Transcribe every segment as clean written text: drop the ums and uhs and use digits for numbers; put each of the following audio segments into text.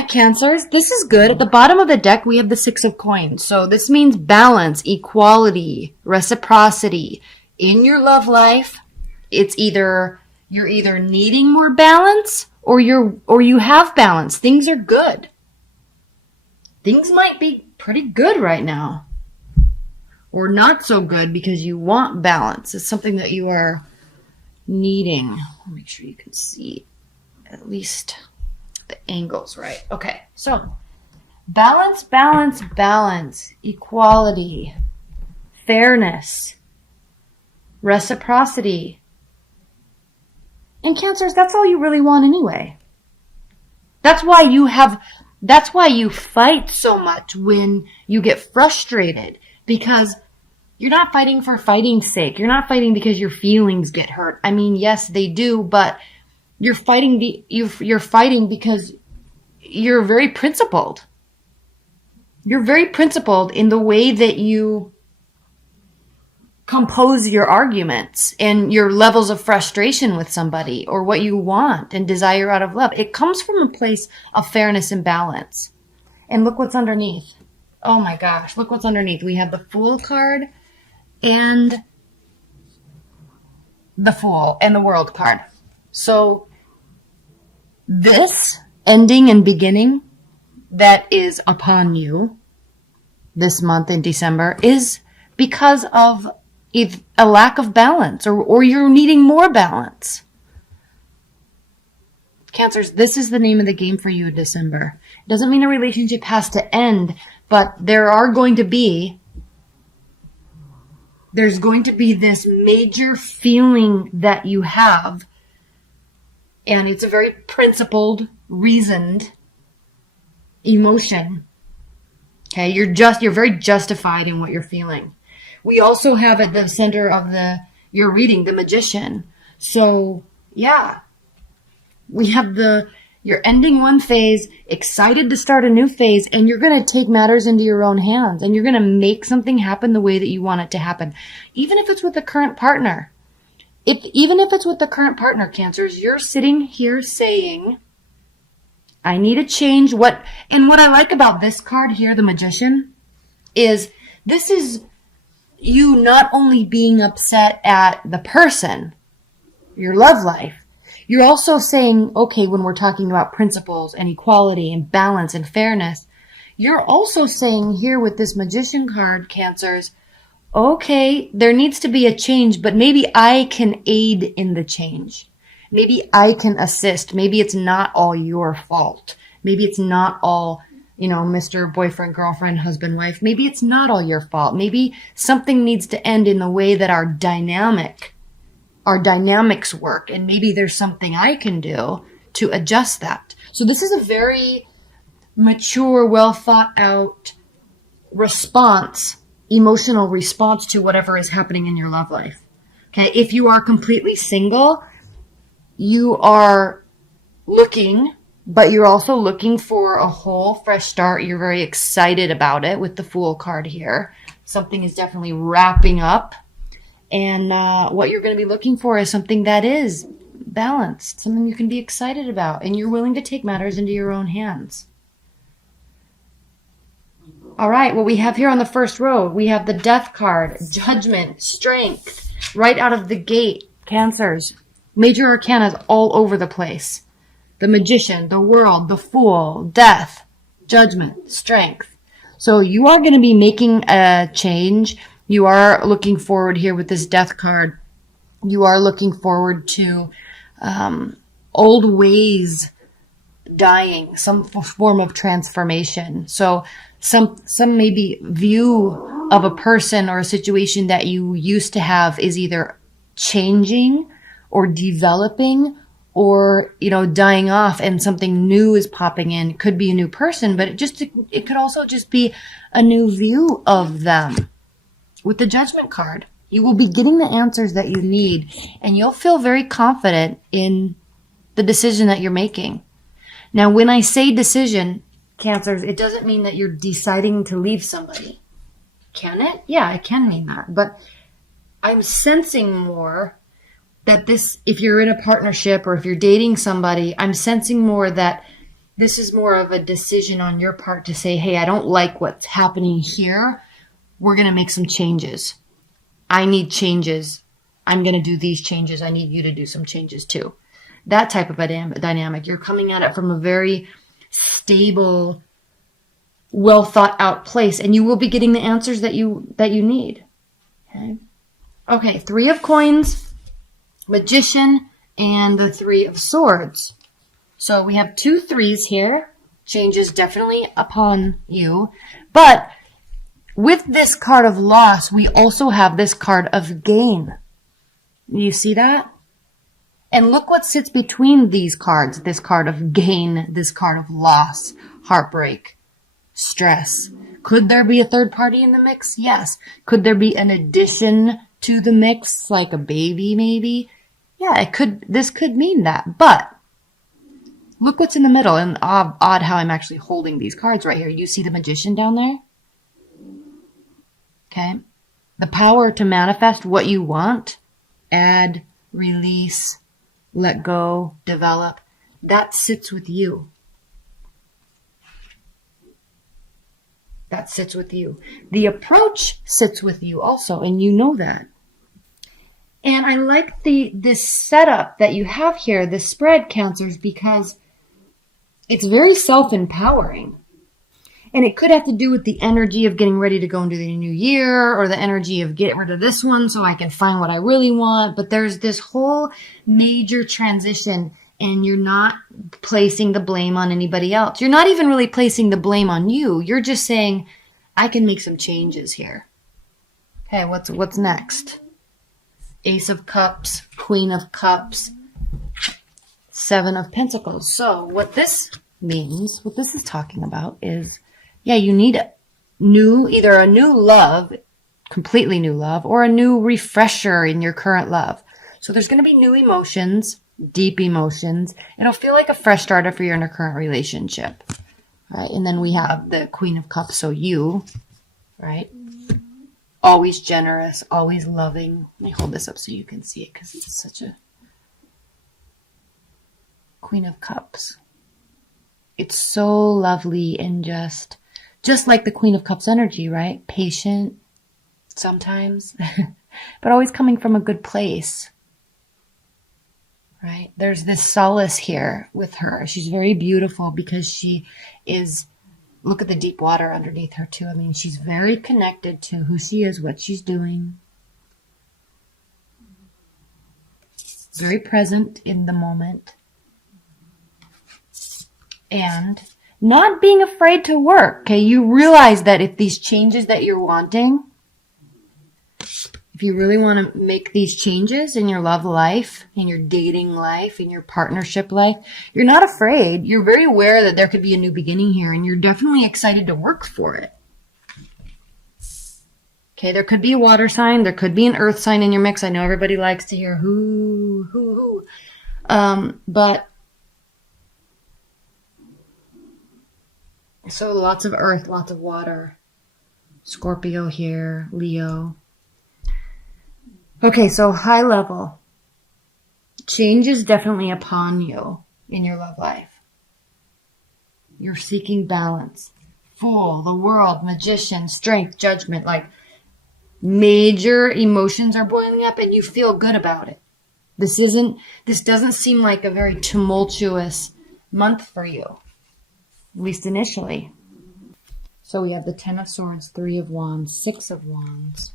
right, Cancers. This is good. At the bottom of the deck, we have the Six of Coins. So this means balance, equality, reciprocity. In your love life, you're either needing more balance or you have balance. Things are good. Things might be pretty good right now. Or not so good because you want balance. It's something that you are needing. I'll make sure you can see at least the angles right. Okay, so balance, balance, balance, equality, fairness, reciprocity. And Cancers, that's all you really want anyway. That's why you fight so much when you get frustrated, because you're not fighting for fighting's sake. You're not fighting because your feelings get hurt. I mean, yes, they do, but you're fighting because you're very principled. You're very principled in the way that you compose your arguments and your levels of frustration with somebody or what you want and desire out of love. It comes from a place of fairness and balance. And look what's underneath. Oh my gosh, look what's underneath. We have the Fool card and the Fool and the World card. So this ending and beginning that is upon you this month in December is because of a lack of balance or you're needing more balance. Cancers, this is the name of the game for you in December. It doesn't mean a relationship has to end, but there's going to be this major feeling that you have, and it's a very principled, reasoned emotion. Okay, you're very justified in what you're feeling. We also have at the center of your reading, the Magician. So, yeah. We have you're ending one phase, excited to start a new phase, and you're going to take matters into your own hands, and you're going to make something happen the way that you want it to happen. Even if it's with the current partner. Even if it's with the current partner, Cancers, you're sitting here saying, I need a change. And what I like about this card here, the Magician, is this is you not only being upset at the person, your love life, you're also saying, okay, when we're talking about principles and equality and balance and fairness, you're also saying here with this Magician card, Cancers, okay, there needs to be a change, but maybe I can aid in the change. Maybe I can assist. Maybe it's not all your fault. Maybe it's not all, Mr. Boyfriend, girlfriend, husband, wife. Maybe it's not all your fault. Maybe something needs to end in the way that our dynamics work. And maybe there's something I can do to adjust that. So this is a very mature, well thought out emotional response to whatever is happening in your love life. Okay. If you are completely single, you are looking, but you're also looking for a whole fresh start. You're very excited about it with the Fool card here. Something is definitely wrapping up. And what you're going to be looking for is something that is balanced, something you can be excited about, and you're willing to take matters into your own hands. All right, what we have here on the first row, we have the Death card, Judgment, Strength, right out of the gate, Cancers. Major arcanas all over the place. The Magician, the World, the Fool, Death, Judgment, Strength. So you are going to be making a change. You are looking forward here with this Death card. You are looking forward to old ways dying, some form of transformation. So some maybe view of a person or a situation that you used to have is either changing or developing or, dying off, and something new is popping in. It could be a new person, but it could also just be a new view of them. With the Judgment card, you will be getting the answers that you need, and you'll feel very confident in the decision that you're making. Now, when I say decision, Cancers, it doesn't mean that you're deciding to leave somebody. Can it? Yeah, it can mean that. But I'm sensing more that if you're in a partnership or if you're dating somebody, I'm sensing more that This is more of a decision on your part to say, hey, I don't like what's happening here. We're going to make some changes. I need changes. I'm going to do these changes. I need you to do some changes too. That type of a dynamic. You're coming at it from a very stable, well thought out place, and you will be getting the answers that you need. Okay, 3 of coins, Magician, and the 3 of swords. So we have 2 3s here. Change is definitely upon you. But with this card of loss, we also have this card of gain. You see that? And look what sits between these cards. This card of gain, this card of loss, heartbreak, stress. Could there be a third party in the mix? Yes. Could there be an addition to the mix, like a baby maybe? Yeah, it could. This could mean that. But look what's in the middle. And odd how I'm actually holding these cards right here. You see the Magician down there? Okay. The power to manifest what you want, add, release, let go, develop, that sits with you. That sits with you. The approach sits with you also, and you know that. And I like this setup that you have here, the spread, Cancers, because it's very self-empowering. And it could have to do with the energy of getting ready to go into the new year, or the energy of get rid of this one so I can find what I really want. But there's this whole major transition, and you're not placing the blame on anybody else. You're not even really placing the blame on you. You're just saying, I can make some changes here. Okay, what's next? Ace of Cups, Queen of Cups, 7 of Pentacles. So what this means, what this is talking about is, yeah, you need either a new love, completely new love, or a new refresher in your current love. So there's going to be new emotions, deep emotions. It'll feel like a fresh starter for your current relationship, right? And then we have the Queen of Cups, so you, right? Always generous, always loving. Let me hold this up so you can see it, because it's such a Queen of Cups. It's so lovely and just like the Queen of Cups energy, right? Patient sometimes, but always coming from a good place, right? There's this solace here with her. She's very beautiful because she is, look at the deep water underneath her too. I mean, she's very connected to who she is, what she's doing. Very present in the moment. And not being afraid to work. Okay, you realize that if these changes that you're wanting, if you really want to make these changes in your love life, in your dating life, in your partnership life, you're not afraid. You're very aware that there could be a new beginning here, and you're definitely excited to work for it. Okay, there could be a water sign. There could be an earth sign in your mix. I know everybody likes to hear who. But so lots of earth, lots of water. Scorpio here, Leo. Okay, so high level. Change is definitely upon you in your love life. You're seeking balance. Fool, the world, Magician, strength, judgment, like major emotions are boiling up and you feel good about it. This doesn't seem like a very tumultuous month for you. At least initially. So we have the 10 of Swords, 3 of Wands, 6 of Wands,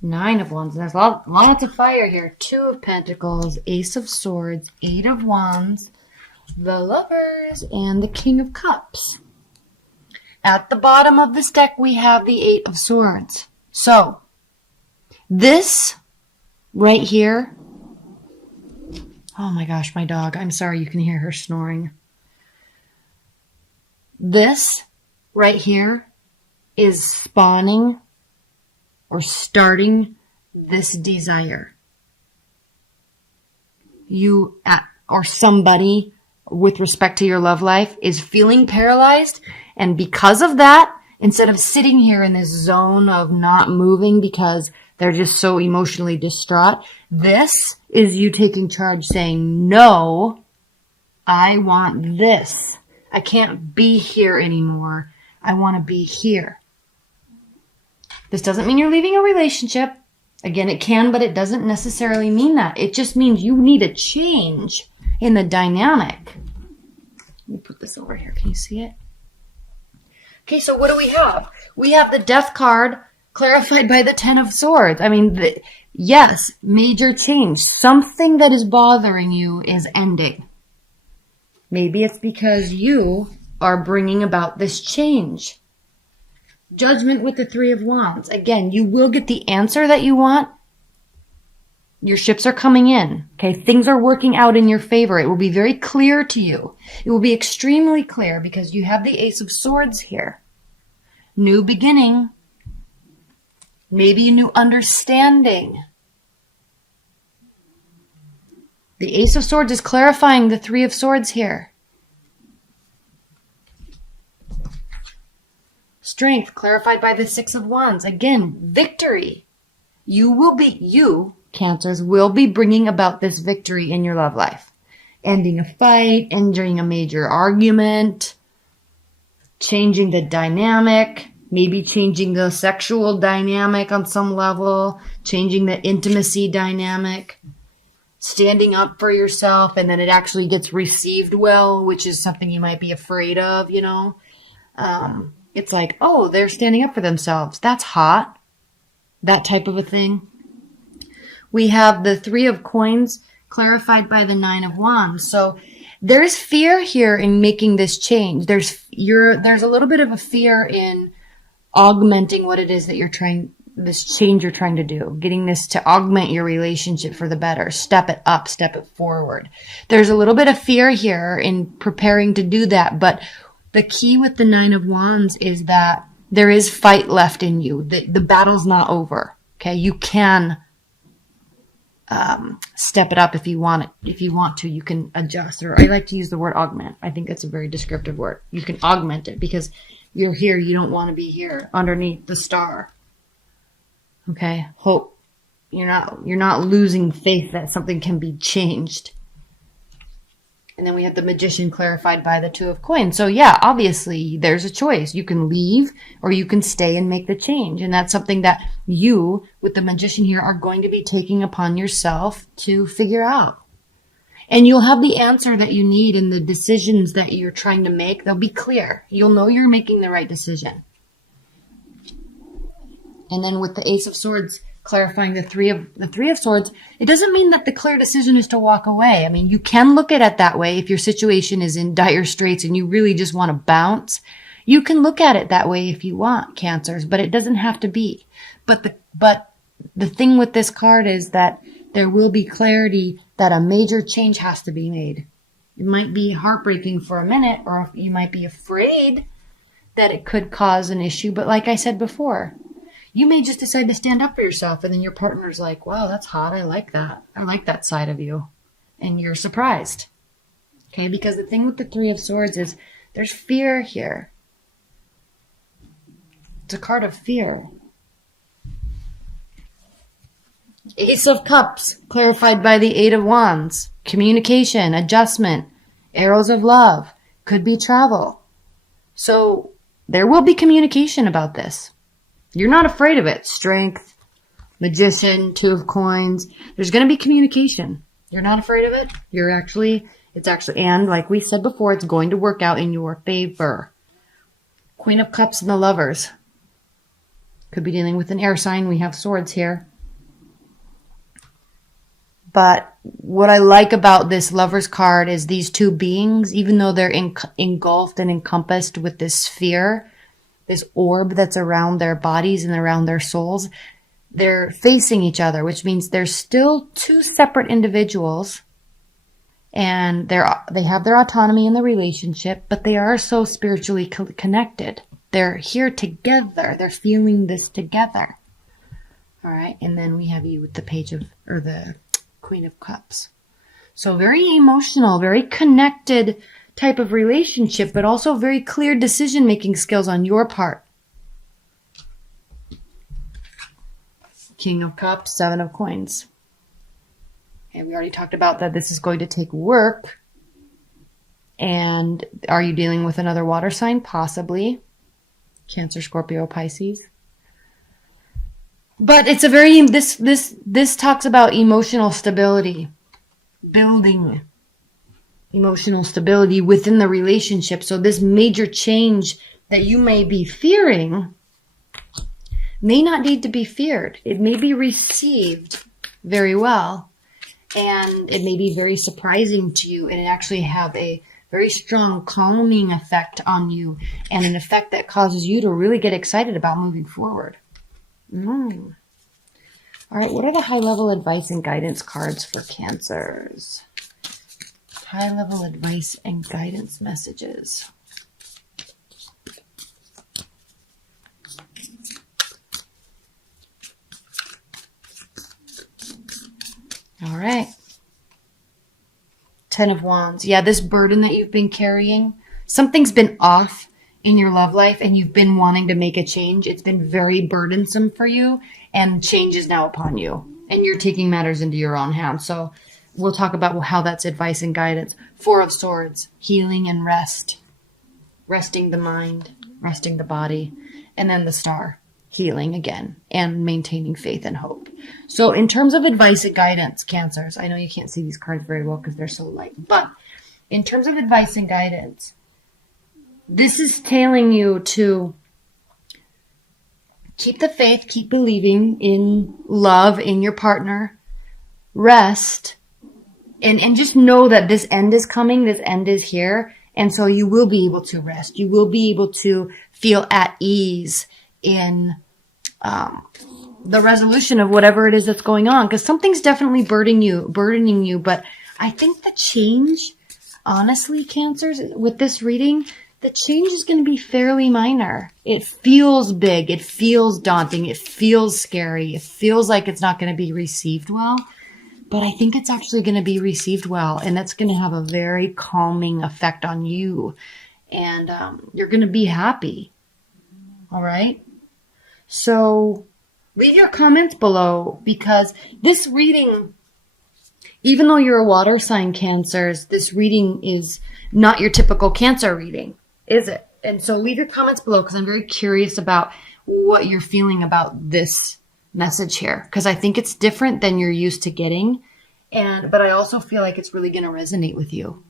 9 of Wands. And there's lots of fire here. 2 of Pentacles, Ace of Swords, 8 of Wands, the Lovers, and the King of Cups. At the bottom of this deck, we have the 8 of Swords. So, this right here. Oh my gosh, my dog. I'm sorry you can hear her snoring. This right here is spawning or starting this desire. You or somebody with respect to your love life is feeling paralyzed, and because of that, instead of sitting here in this zone of not moving because they're just so emotionally distraught, this is you taking charge, saying, no, I want this. I can't be here anymore. I want to be here. This doesn't mean you're leaving a relationship. Again, it can, but it doesn't necessarily mean that. It just means you need a change in the dynamic. Let me put this over here. Can you see it? Okay, so what do we have? We have the Death card clarified by the Ten of Swords. I mean, yes, major change. Something that is bothering you is ending. Maybe it's because you are bringing about this change. Judgment with the Three of Wands. Again, you will get the answer that you want. Your ships are coming in. Okay, things are working out in your favor. It will be very clear to you. It will be extremely clear because you have the Ace of Swords here. New beginning. Maybe a new understanding. The Ace of Swords is clarifying the Three of Swords here. Strength clarified by the Six of Wands. Again, victory. You, Cancers, will be bringing about this victory in your love life. Ending a fight, ending a major argument, changing the dynamic, maybe changing the sexual dynamic on some level, changing the intimacy dynamic, standing up for yourself, and then it actually gets received well, which is something you might be afraid of, you know. It's like, oh, they're standing up for themselves. That's hot. That type of a thing. We have the Three of Coins clarified by the Nine of Wands. So there's fear here in making this change. There's a little bit of a fear in augmenting what it is that this change you're trying to do, getting this to augment your relationship for the better, step it up, step it forward. There's a little bit of fear here in preparing to do that, but the key with the Nine of Wands is that there is fight left in you. The battle's not over. Okay, you can step it up if you want it. If you want to, you can adjust. Or I like to use the word augment. I think that's a very descriptive word. You can augment it because you're here. You don't want to be here underneath the star. Okay, hope. You're not losing faith that something can be changed. And then we have the Magician clarified by the Two of Coins. So yeah, obviously there's a choice. You can leave or you can stay and make the change. And that's something that you, with the Magician here, are going to be taking upon yourself to figure out. And you'll have the answer that you need in the decisions that you're trying to make. They'll be clear. You'll know you're making the right decision. And then with the Ace of Swords clarifying the Three of Swords, it doesn't mean that the clear decision is to walk away. I mean, you can look at it that way if your situation is in dire straits and you really just want to bounce. You can look at it that way if you want, Cancers, but it doesn't have to be. But the thing with this card is that there will be clarity that a major change has to be made. It might be heartbreaking for a minute, or you might be afraid that it could cause an issue. But like I said before, you may just decide to stand up for yourself, and then your partner's like, wow, that's hot. I like that. I like that side of you. And you're surprised. Okay, because the thing with the Three of Swords is there's fear here. It's a card of fear. Ace of Cups, clarified by the Eight of Wands. Communication, adjustment, arrows of love, could be travel. So there will be communication about this. You're not afraid of it. Strength, Magician, Two of Coins. There's going to be communication. You're not afraid of it. It's actually, and like we said before, it's going to work out in your favor. Queen of Cups and the Lovers. Could be dealing with an air sign. We have swords here. But what I like about this Lovers card is these two beings, even though they're engulfed and encompassed with this sphere, this orb that's around their bodies and around their souls, they're facing each other, which means they're still two separate individuals, and they have their autonomy in the relationship, but they are so spiritually connected. They're here together. They're feeling this together. All right. And then we have you with the Queen of Cups. So very emotional, very connected type of relationship, but also very clear decision-making skills on your part. King of Cups, Seven of Coins. And we already talked about that this is going to take work And are you dealing with another water sign? Possibly. Cancer, Scorpio, Pisces. But it's a very, this talks about emotional stability, building emotional stability within the relationship. So this major change that you may be fearing may not need to be feared. It may be received very well, and it may be very surprising to you, and it actually have a very strong calming effect on you, and an effect that causes you to really get excited about moving forward. All right, what are the high-level advice and guidance cards for Cancers? High-level advice and guidance messages. All right. 10 of Wands. Yeah, this burden that you've been carrying, something's been off in your love life and you've been wanting to make a change. It's been very burdensome for you, and change is now upon you, and you're taking matters into your own hands. So we'll talk about how that's advice and guidance. 4 of Swords, healing and rest. Resting the mind, resting the body. And then the Star, healing again, and maintaining faith and hope. So in terms of advice and guidance, Cancers, I know you can't see these cards very well because they're so light, but in terms of advice and guidance, this is telling you to keep the faith, keep believing in love, in your partner, rest, and just know that this end is coming, this end is here, and so you will be able to rest. You will be able to feel at ease in the resolution of whatever it is that's going on, because something's definitely burdening you. But I think the change, honestly, Cancers, with this reading, the change is going to be fairly minor. It feels big. It feels daunting. It feels scary. It feels like it's not going to be received well. But I think it's actually going to be received well, and that's going to have a very calming effect on you. And you're going to be happy. All right? So leave your comments below, because this reading, even though you're a water sign, Cancers, this reading is not your typical Cancer reading, is it? And so leave your comments below, because I'm very curious about what you're feeling about this message here, because I think it's different than you're used to getting. But I also feel like it's really going to resonate with you.